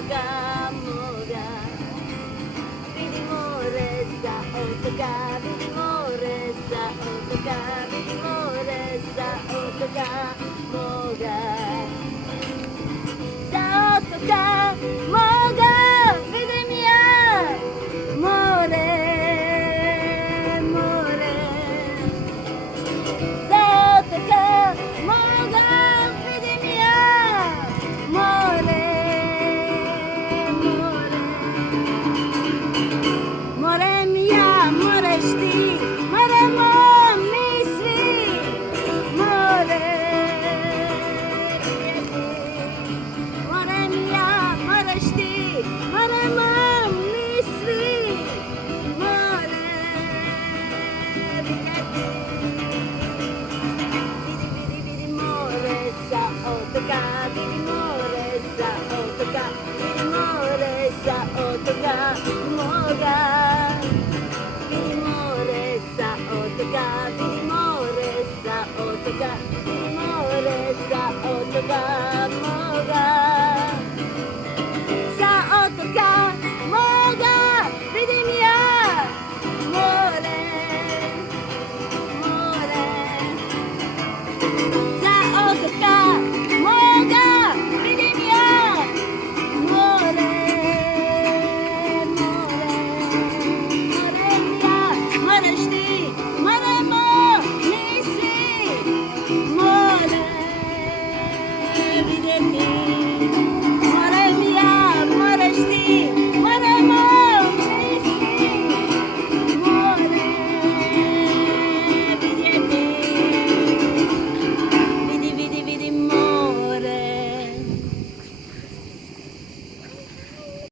moga. Vidi more sa otoka, vidi more sa otoka, vidi more sa otoka moga. Sa otoka moga, vidi mia more, more. Sa otoka moga, vidi mia more, more. More mia, more šti, more mom misli, more. More mia, more šti, more mom misli, more. Vidi, vidi more sa otoka, vidi more sa otoka, vidi more sa otoka moga.